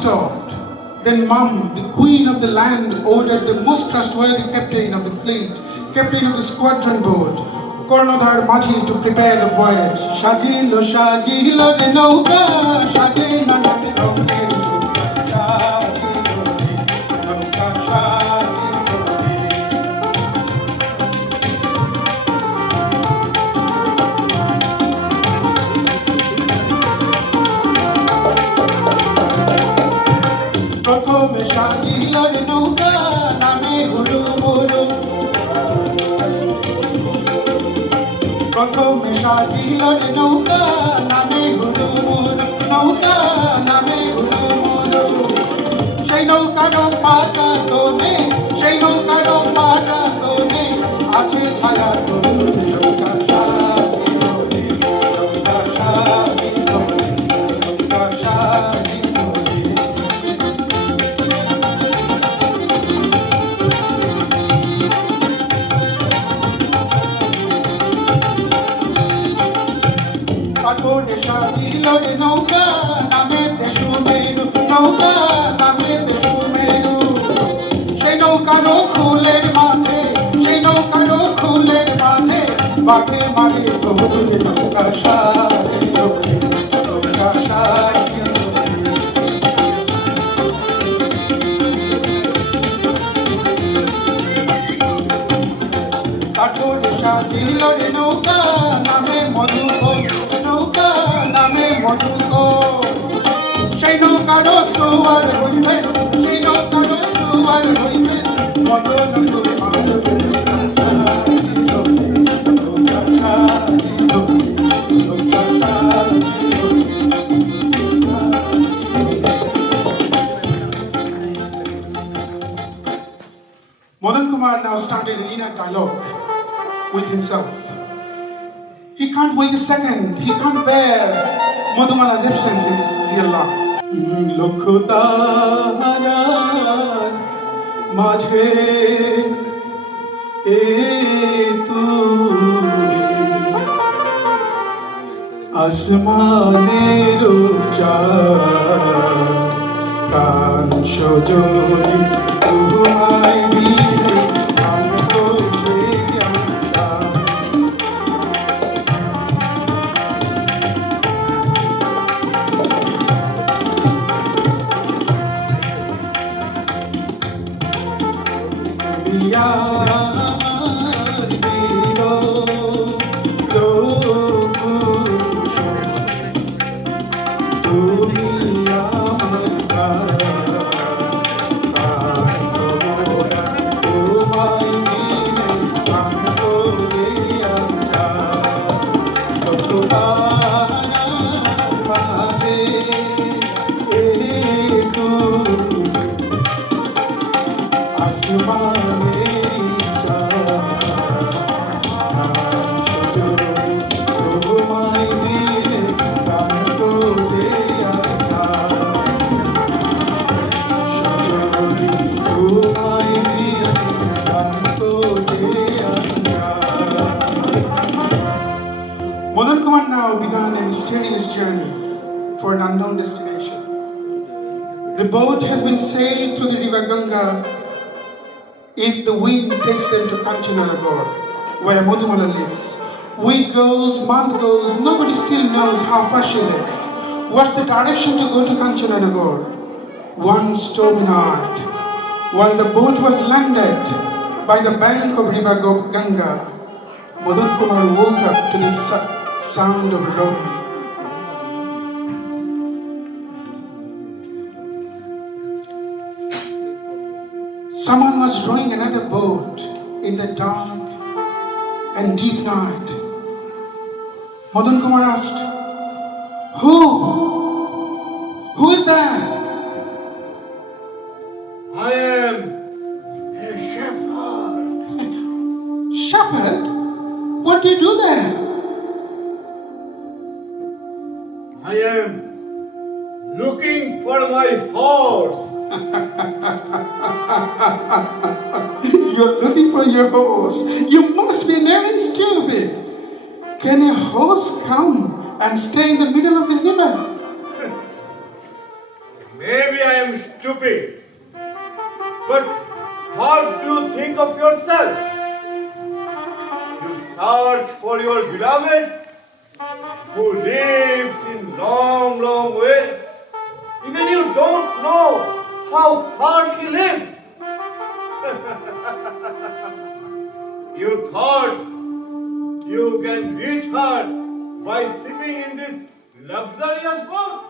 stopped. Then Mum, the queen of the land, ordered the most trustworthy captain of the fleet, captain of the squadron boat, Kornodhar Majhi, to prepare the voyage. Shajilo, shajilo de nauka, shajilo de nauka, shajilo de nauka, shajilo de. প্রথমে সাজিল নৌকা নামে হুড়ু মুড়ু, প্রথমে সাজিল নৌকা নামে হুড়ু মুড়ু, নৌকা নামে হুড়ু মুড়ু। সেই নৌকার পাটা তোনে, সেই নৌকার পাটা তোনে আছে ছায়া তোনে, নৌকা সাজিল রে, নৌকা সাজিল রে, নৌকা সাজিল রে। পাথরে সাজিল রে নৌকা নামেতে সুমেরু, নৌকা নামেতে সুমেরু। সেই নৌকার খুলের মাঝে, সেই নৌকার খুলের মাঝে বাঘে মারে গৌরে, নৌকা সাজিল রে, নৌকা সাজিল রে। পাথরে সাজিল রে নৌকা নামে মধুকর, নৌকা নামে মধুকর। সেই নৌকার সুয়ার হইবে, সেই নৌকার সুয়ার হইবে মদন সুরে মাধব, নৌকা সাজিল রে, নৌকা সাজিল রে, নৌকা সাজিল রে। Madan Kumar now started an inner dialogue with himself. He can't wait a second. He can't bear Madhumala's absence in his real life. Lokho tarar majhe e tune আসমানেরও চাঁদ প্রাণ সজনি তোমায় দিলে অন্তরে জ্ঞানটা। তুমি আমার তুমি আমার তোমায় দিলে অন্তরে আচ্ছা। মাঝে এ তুমি আসমানের চাঁদ সজনি তোমায় দিলে অন্তরে আচ্ছা। সজনি তোমায় দিলে অন্তরে আচ্ছা। Madan Kumar now began a mysterious journey for an unknown destination. The boat has been sailed through the river Ganga. If the wind takes them to Kanchananagar, where Madhumala lives, week goes, month goes, nobody still knows how far she lives. What's the direction to go to Kanchananagar? One stormy night, while the boat was landed by the bank of river Ganga, Madan Kumar woke up to the sound of rowing. Someone was rowing another boat in the dark and deep night. Madan Kumar asked, Who? Who is that? I am a shepherd. Shepherd? What do you do there? I am looking for my horse. You're looking for your horse. You must be nearly stupid. Can a horse come and stay in the middle of the river? Maybe I am stupid. But what do you think of yourself? You search for your beloved who lives in long, long way. Even you don't know how far she lives. You thought you can reach her by sleeping in this luxurious boat?